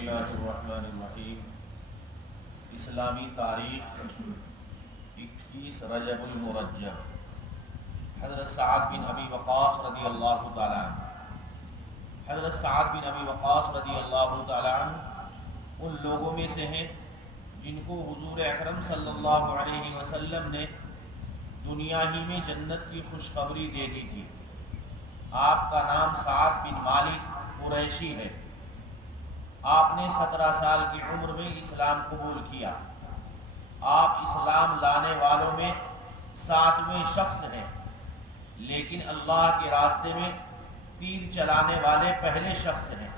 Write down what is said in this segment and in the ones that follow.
اللہ الرحمن الرحیم۔ اسلامی تاریخ 21 رجب المرجب۔ حضرت سعد بن ابی وقاص رضی اللہ تعالی عنہ حضرت سعد بن ابی وقاص رضی اللہ تعالی عنہ ان لوگوں میں سے ہیں جن کو حضور اکرم صلی اللہ علیہ وسلم نے دنیا ہی میں جنت کی خوشخبری دے دی تھی۔ آپ کا نام سعد بن مالک قریشی ہے۔ آپ نے 17 سال کی عمر میں اسلام قبول کیا۔ آپ اسلام لانے والوں میں 7ویں شخص ہیں، لیکن اللہ کے راستے میں تیر چلانے والے پہلے شخص ہیں۔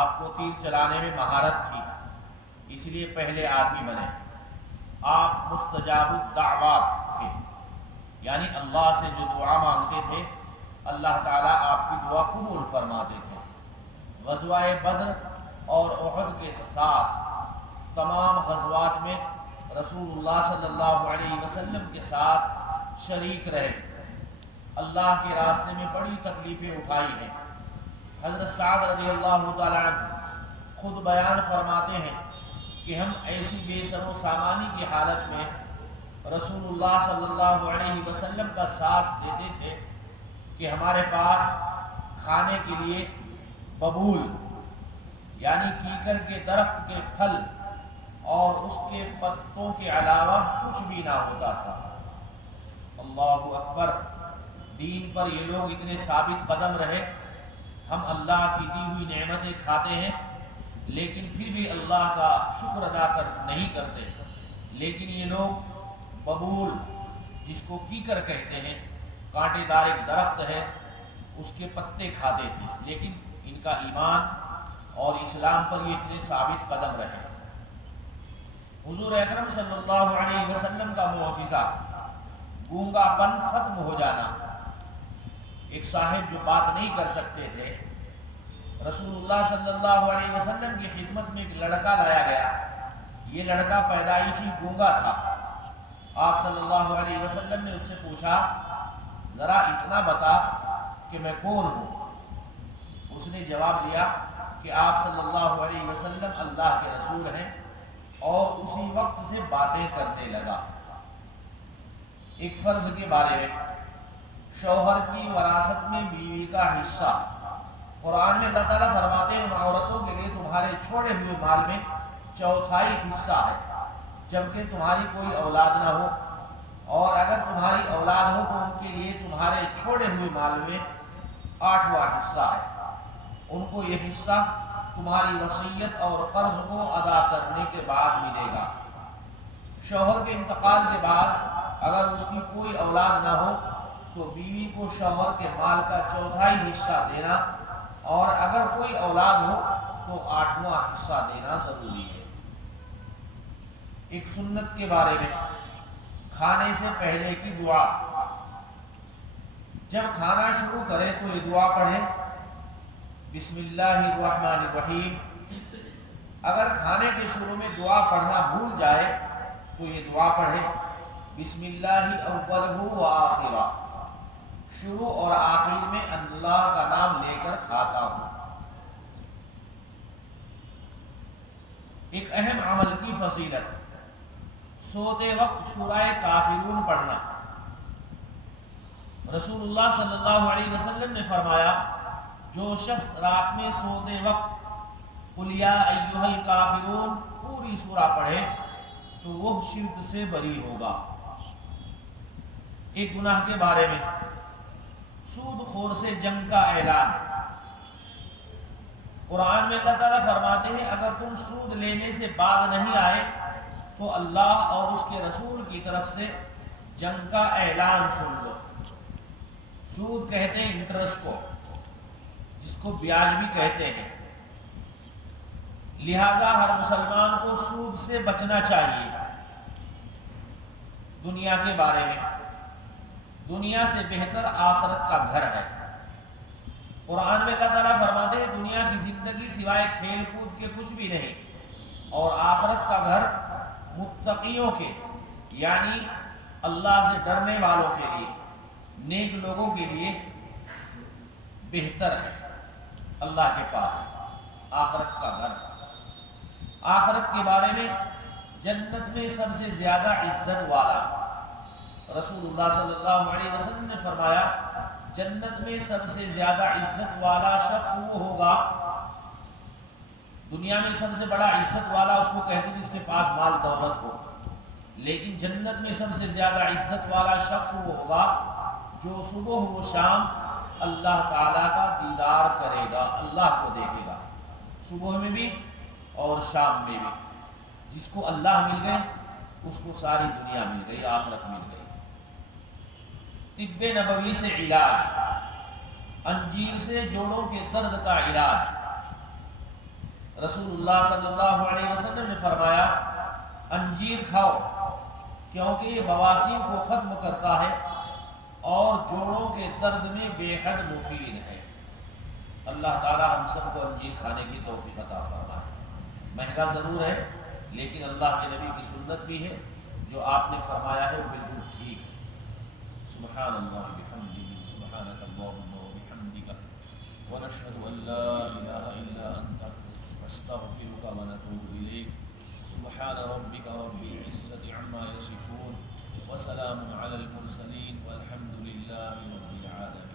آپ کو تیر چلانے میں مہارت تھی، اس لیے پہلے آدمی بنے۔ آپ مستجاب الدعوات تھے، یعنی اللہ سے جو دعا مانگتے تھے اللہ تعالیٰ آپ کی دعا قبول فرماتے تھے۔ غزوہ بدر اور احد کے ساتھ تمام غزوات میں رسول اللہ صلی اللہ علیہ وسلم کے ساتھ شریک رہے۔ اللہ کے راستے میں بڑی تکلیفیں اٹھائی ہیں۔ حضرت سعد رضی اللہ تعالیٰ عنہ خود بیان فرماتے ہیں کہ ہم ایسی بے سر و سامانی کی حالت میں رسول اللہ صلی اللہ علیہ وسلم کا ساتھ دیتے تھے کہ ہمارے پاس کھانے کے لیے ببول یعنی کیکر کے درخت کے پھل اور اس کے پتوں کے علاوہ کچھ بھی نہ ہوتا تھا۔ اللہ اکبر! دین پر یہ لوگ اتنے ثابت قدم رہے۔ ہم اللہ کی دی ہوئی نعمتیں کھاتے ہیں لیکن پھر بھی اللہ کا شکر ادا نہیں کرتے۔ لیکن یہ لوگ ببول، جس کو کیکر کہتے ہیں، کانٹے دار ایک درخت ہے، اس کے پتے کھاتے تھے، لیکن ان کا ایمان اور اسلام پر یہ اتنے ثابت قدم رہے۔ حضور اکرم صلی اللہ علیہ وسلم کا معجزہ، گونگا پن ختم ہو جانا۔ ایک صاحب جو بات نہیں کر سکتے تھے، رسول اللہ صلی اللہ علیہ وسلم کی خدمت میں ایک لڑکا لایا گیا۔ یہ لڑکا پیدائشی گونگا تھا۔ آپ صلی اللہ علیہ وسلم نے اس سے پوچھا، ذرا اتنا بتا کہ میں کون ہوں؟ اس نے جواب دیا کہ آپ صلی اللہ علیہ وسلم اللہ کے رسول ہیں، اور اسی وقت سے باتیں کرنے لگا۔ ایک فرض کے بارے میں، شوہر کی وراثت میں بیوی کا حصہ، قرآن میں اللہ تعالیٰ فرماتے ہیں ان عورتوں کے لیے تمہارے چھوڑے ہوئے مال میں 1/4 حصہ ہے، جبکہ تمہاری کوئی اولاد نہ ہو، اور اگر تمہاری اولاد ہو تو ان کے لیے تمہارے چھوڑے ہوئے مال میں 8واں حصہ ہے۔ ان کو یہ حصہ تمہاری وصیت اور قرض کو ادا کرنے کے بعد ملے گا۔ شوہر کے انتقال کے بعد اگر اس کی کوئی اولاد نہ ہو تو بیوی کو شوہر کے مال کا 1/4 حصہ دینا، اور اگر کوئی اولاد ہو تو 8واں حصہ دینا ضروری ہے۔ ایک سنت کے بارے میں، کھانے سے پہلے کی دعا۔ جب کھانا شروع کرے تو یہ دعا پڑھے، بسم اللہ الرحمن الرحیم۔ اگر کھانے کے شروع میں دعا پڑھنا بھول جائے تو یہ دعا پڑھے، بسم اللہ اولہ و آخرہ، شروع اور آخر میں اللہ کا نام لے کر کھاتا ہوں۔ ایک اہم عمل کی فضیلت، سوتے وقت سورہ کافرون پڑھنا۔ رسول اللہ صلی اللہ علیہ وسلم نے فرمایا، جو شخص رات میں سوتے وقت قل یا ایھا الکافرون پوری سورہ پڑھے تو وہ شرک سے بری ہوگا۔ ایک گناہ کے بارے میں، سود خور سے جنگ کا اعلان۔ قرآن میں اللہ تعالیٰ فرماتے ہیں اگر تم سود لینے سے باز نہیں آئے تو اللہ اور اس کے رسول کی طرف سے جنگ کا اعلان سن لو۔ سود کہتے ہیں انٹرسٹ کو، جس کو بیاج بھی کہتے ہیں۔ لہذا ہر مسلمان کو سود سے بچنا چاہیے۔ دنیا کے بارے میں، دنیا سے بہتر آخرت کا گھر ہے۔ قرآن میں اللہ تعالیٰ فرماتے ہیں دنیا کی زندگی سوائے کھیل کود کے کچھ بھی نہیں، اور آخرت کا گھر متقیوں کے یعنی اللہ سے ڈرنے والوں کے لیے، نیک لوگوں کے لیے بہتر ہے اللہ کے پاس۔ آخرت کا گھر۔ آخرت کے بارے میں جنت میں سب سے زیادہ عزت والا، رسول اللہ صلی اللہ علیہ وسلم نے فرمایا جنت میں سب سے زیادہ عزت والا شخص وہ ہوگا، دنیا میں سب سے بڑا عزت والا اس کو کہتے ہیں جس کے پاس مال دولت ہو، لیکن جنت میں سب سے زیادہ عزت والا شخص وہ ہوگا جو صبح و شام اللہ تعالیٰ کا دیدار کرے گا، اللہ کو دیکھے گا، صبح میں بھی اور شام میں بھی۔ جس کو اللہ مل گئے اس کو ساری دنیا مل گئی، آخرت مل گئی۔ طب نبوی سے علاج، انجیر سے جوڑوں کے درد کا علاج، رسول اللہ صلی اللہ علیہ وسلم نے فرمایا انجیر کھاؤ کیونکہ یہ بواسیر کو ختم کرتا ہے اور جوڑوں کے درد میں بے حد مفید ہے۔ اللہ تعالی ہم سب کو انجیر کھانے کی توفیق عطا فرمائے۔ مہنگا ضرور ہے لیکن اللہ کے نبی کی سنت بھی ہے، جو آپ نے فرمایا ہے وہ بالکل ٹھیک ہے۔ سبحان اللہ بحمدہ، سبحانک اللہم وبحمدک، ونشہد ان لا الہ الا انت، نستغفرک ونتوب الیک۔ سبحان ربک رب العزة عما یصفون، وسلام علی المرسلین، والحمد للہ رب العالمین۔